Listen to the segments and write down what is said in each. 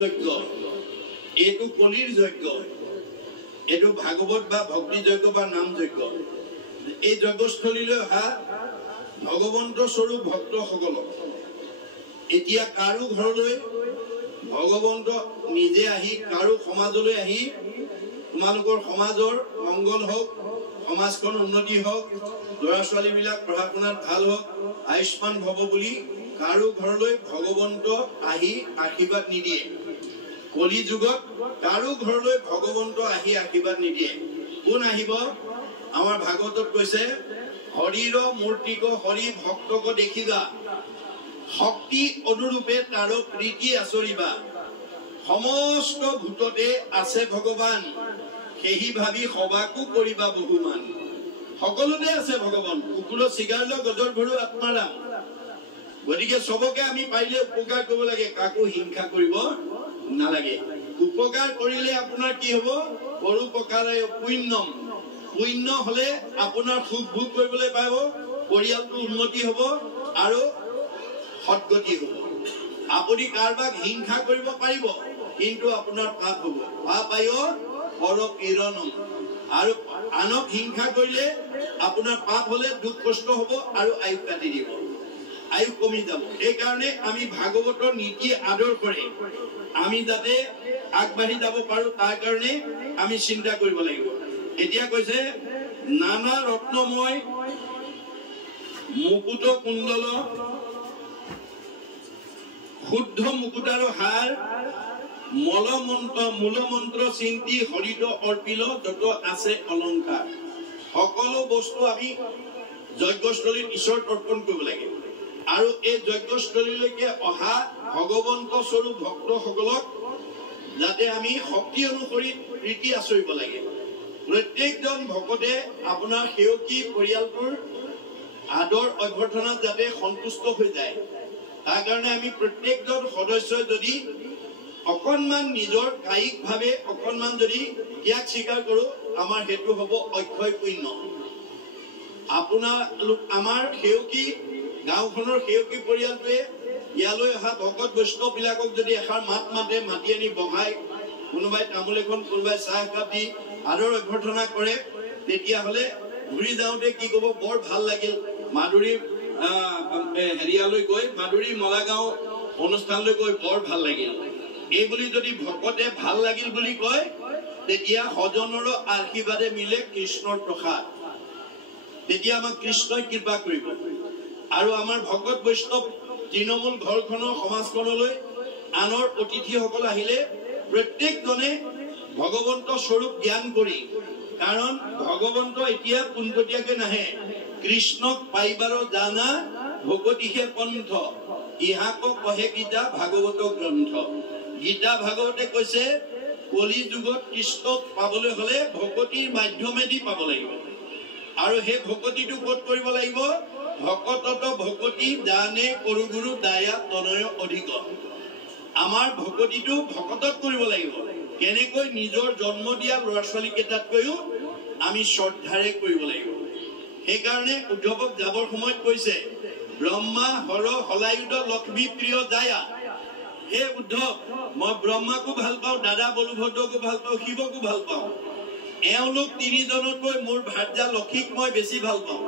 যজ্ঞ এইটো কলিৰ যজ্ঞ এইটো ভাগৱত বা ভক্তি যজ্ঞ বা নাম যজ্ঞ এই যজ্ঞস্থলীলৈ অহা ভগৱন্ত স্বৰূপ ভক্তসকলক এতিয়া কাৰো ঘৰলৈ ভগৱন্ত নিজে আহি কাৰো সমাজলৈ আহি তোমালোকৰ সমাজৰ মংগল হওক সমাজখন উন্নতি হওক ল'ৰা ছোৱালীবিলাক পঢ়া শুনাত ভাল হওক আয়ুষ্মান ভৱ বুলি কাৰো ঘৰলৈ ভগৱন্ত আহি আশীৰ্বাদ নিদিয়ে কলি যুগত কাৰো ঘৰলৈ ভগৱন্ত আহি আশীৰ্বাদ নিদিয়ে কোন আহিব আমাৰ ভাগৱতত কৈছে হৰিৰ মূৰ্তিক হৰি ভক্তক দেখিবা শক্তি অনুৰূপে তাৰ প্ৰীতি আচৰিবা সমস্ত ভূততে আছে ভগৱান সেহি ভাবি সবাকো কৰিবা বহুমান সকলোতে আছে ভগৱান কুকুল চিগাৰল গজৰ ভৰু আত্মাৰাম গতিকে সবকে আমি পাৰিলে উপকাৰ কৰিব লাগে কাকো হিংসা কৰিব নালাগে উপকাৰ কৰিলে আপোনাৰ কি হ'ব পৰোপকাৰে পুণ্যম পুণ্য হলে আপোনাৰ সুখ ভোগ কৰিবলৈ পাব পৰিয়ালটো উন্নতি হ'ব আৰু সৎগতি হ'ব আপুনি কাৰবাক হিংসা কৰিব পাৰিব কিন্তু আপোনাৰ পাপ হ'ব পাপ আয় পৰপীড়নম আৰু আনক হিংসা কৰিলে আপোনাৰ পাপ হলে দুখ কষ্ট হ'ব আৰু আয়ু কাটি দিব আয়ু কমি যাব এই কাৰণে আমি ভাগৱতৰ নীতি আদৰ কৰে আমি যাতে আগবাঢ়ি যাব পাৰো তাৰ কাৰণে আমি চিন্তা কৰিব লাগিব এতিয়া কৈছে নানা ৰত্নময় মুকুট কুণ্ডল শুদ্ধ মুকুটাৰ হাৰ মূল মন্ত্ৰ চিন্তি হৰিত অৰ্পিল যত আছে অলংকাৰ সকলো বস্তু আমি যজ্ঞস্থলীত ঈশ্বৰ তৰ্পণ কৰিব লাগে আৰু এই যজ্ঞস্থলীলৈকে অহা ভগৱন্ত স্বৰূপ ভক্তসকলক যাতে আমি শক্তি অনুসৰি প্ৰীতি আচৰিব লাগে প্ৰত্যেকজন ভকতে আপোনাৰ সেৱকী পৰিয়ালটোৰ আদৰ অভ্যৰ্থনাত যাতে সন্তুষ্ট হৈ যায় তাৰ কাৰণে আমি প্ৰত্যেকজন সদস্যই যদি অকণমান নিজৰ কায়িকভাৱে অকণমান যদি ত্যাগ স্বীকাৰ কৰো আমাৰ হেতু হ'ব অক্ষয় পুণ্য আপোনালোক আমাৰ সেৱকী গাঁওখনৰ সেৱকী পৰিয়ালটোৱে ইয়ালৈ অহা ভকত বৈষ্ণৱ বিলাকক যদি এষাৰ মাত মাতে মাতি আনি বহাই কোনোবাই তামোল এখন কোনোবাই চাহ একাপ দি আদৰ অভ্যৰ্থনা কৰে তেতিয়াহ'লে ঘূৰি যাওঁতে কি ক'ব বৰ ভাল লাগিল মাধুৰী হেৰিয়ালৈ গৈ মাধুৰী মলাগাঁও অনুষ্ঠানলৈ গৈ বৰ ভাল লাগিল এই বুলি যদি ভকতে ভাল লাগিল বুলি কয় তেতিয়া সজনৰো আশীৰ্বাদে মিলে কৃষ্ণৰ প্ৰসাদ তেতিয়া আমাক কৃষ্ণই কৃপা কৰিব আৰু আমাৰ ভকত বৈষ্ণৱ তৃণমূল ঘৰখনৰ সমাজখনলৈ আনৰ অতিথিসকল আহিলে প্ৰত্যেকজনে ভগৱন্ত স্বৰূপ জ্ঞান কৰি কাৰণ ভগৱন্ত এতিয়া পোনপটীয়াকে নাহে কৃষ্ণক পাইবাৰ জানা ভকতিহে পন্থ ইহাক কহে গীতা ভাগৱত গ্ৰন্থ গীতা ভাগৱতে কৈছে কলি যুগত কৃষ্ণক পাবলৈ হলে ভকতিৰ মাধ্যমেদি পাব লাগিব আৰু সেই ভকতিটো ক'ত কৰিব লাগিব ভকতত ভকতি দানে কৰু গুৰু দায়া তনয় অধিক আমাৰ ভকতিটো ভকতত কৰিব লাগিব কেনেকৈ নিজৰ জন্ম দিয়া ল'ৰা ছোৱালী কেইটাতকৈও আমি শ্ৰদ্ধাৰে কৰিব লাগিব সেইকাৰণে উদ্ধৱক যাবৰ সময়ত কৈছে ব্ৰহ্মা হৰ হলায়ুধ লক্ষ্মী প্ৰিয় দায়া হে উদ্ধৱ মই ব্ৰহ্মাকো ভাল পাওঁ দাদা বলভদ্ৰকো ভাল পাওঁ শিৱকো ভাল পাওঁ এওঁলোক তিনিজনতকৈ মোৰ ভাৰ্যা লক্ষীক মই বেছি ভাল পাওঁ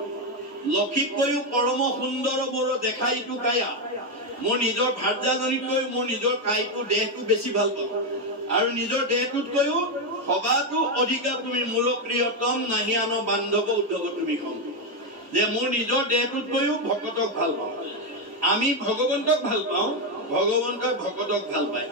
লক্ষীতকৈও পৰম সুন্দৰ মোৰ দেখা ইটো কায়া মোৰ নিজৰ ভাৰ্যাজনীতকৈ মোৰ নিজৰ কাইটো দেহটো বেছি ভাল পাওঁ আৰু নিজৰ দেহটোতকৈও সবাতো অধিকাৰ তুমি মোৰ প্ৰিয়তম নাহি আন বান্ধৱ উদ্ধৱ তুমি কম যে মোৰ নিজৰ দেহটোতকৈও ভকতক ভাল পাওঁ আমি ভগৱন্তক ভাল পাওঁ ভগৱন্তই ভকতক ভাল পায়